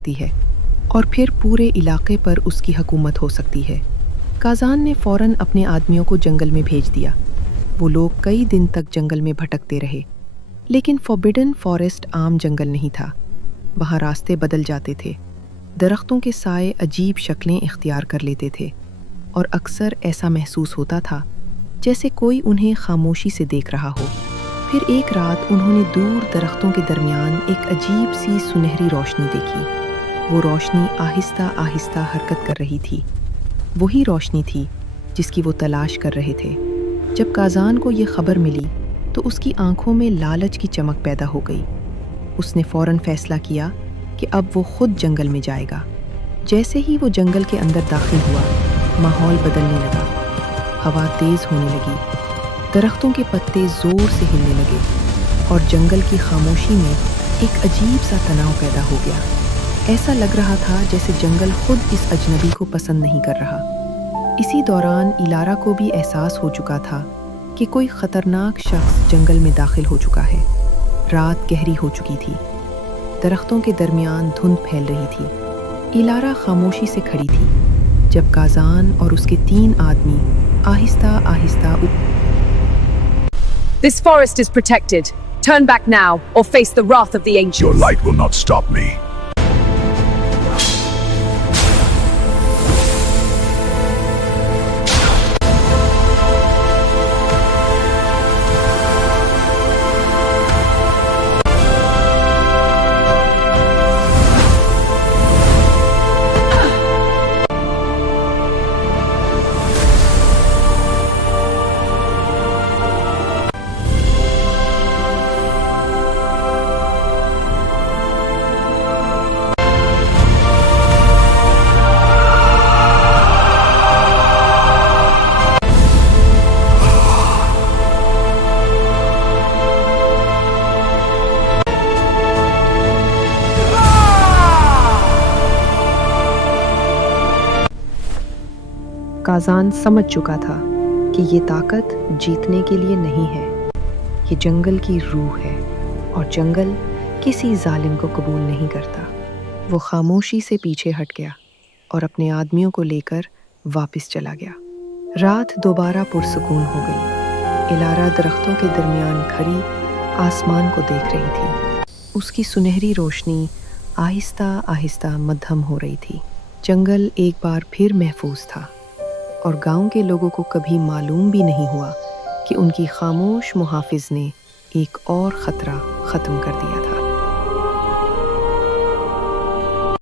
सकती है और फिर पूरे इलाके पर उसकी हुकूमत हो सकती है। काज़ान ने फ़ौरन अपने आदमियों को जंगल में भेज दिया। वो लोग कई दिन तक जंगल में भटकते रहे, लेकिन फॉरबिडन फॉरेस्ट आम जंगल नहीं था। वहाँ रास्ते बदल जाते थे, दरख्तों के साए अजीब शक्लें इख्तियार कर लेते थे और अक्सर ऐसा महसूस होता था जैसे कोई उन्हें खामोशी से देख रहा हो। फिर एक रात उन्होंने दूर दरख्तों के दरमियान एक अजीब सी सुनहरी रोशनी देखी। वो रोशनी आहिस्ता आहिस्ता हरकत कर रही थी। वही रोशनी थी जिसकी वो तलाश कर रहे थे। जब काज़ान को ये खबर मिली तो उसकी आंखों में लालच की चमक पैदा हो गई। उसने फ़ौरन फैसला किया कि अब वो खुद जंगल में जाएगा। जैसे ही वो जंगल के अंदर दाखिल हुआ, माहौल बदलने लगा। हवा तेज़ होने लगी, दरख्तों के पत्ते ज़ोर से हिलने लगे और जंगल की खामोशी में एक अजीब सा तनाव पैदा हो गया। ऐसा लग रहा था जैसे जंगल खुद इस अजनबी को पसंद नहीं कर रहा। इसी दौरान इलारा को भी एहसास हो चुका था कि कोई ख़तरनाक शख्स जंगल में दाखिल हो चुका है। रात गहरी हो चुकी थी, दरख्तों के दरमियान धुंध फैल रही थी। इलारा खामोशी से खड़ी थी जब काज़ान और उसके 3 आदमी Aahista Aahista This forest is protected. Turn back now or face the wrath of the ancients. Your light will not stop me. काज़ान समझ चुका था कि ये ताकत जीतने के लिए नहीं है। ये जंगल की रूह है और जंगल किसी जालिम को कबूल नहीं करता। वो खामोशी से पीछे हट गया और अपने आदमियों को लेकर वापस चला गया। रात दोबारा पुरसुकून हो गई। इलारा दरख्तों के दरमियान खड़ी आसमान को देख रही थी। उसकी सुनहरी रोशनी आहिस्ता आहिस्ता मद्धम हो रही थी। जंगल एक बार फिर महफूज था और गांव के लोगों को कभी मालूम भी नहीं हुआ कि उनकी खामोश मुहाफिज ने एक और ख़तरा ख़त्म कर दिया था।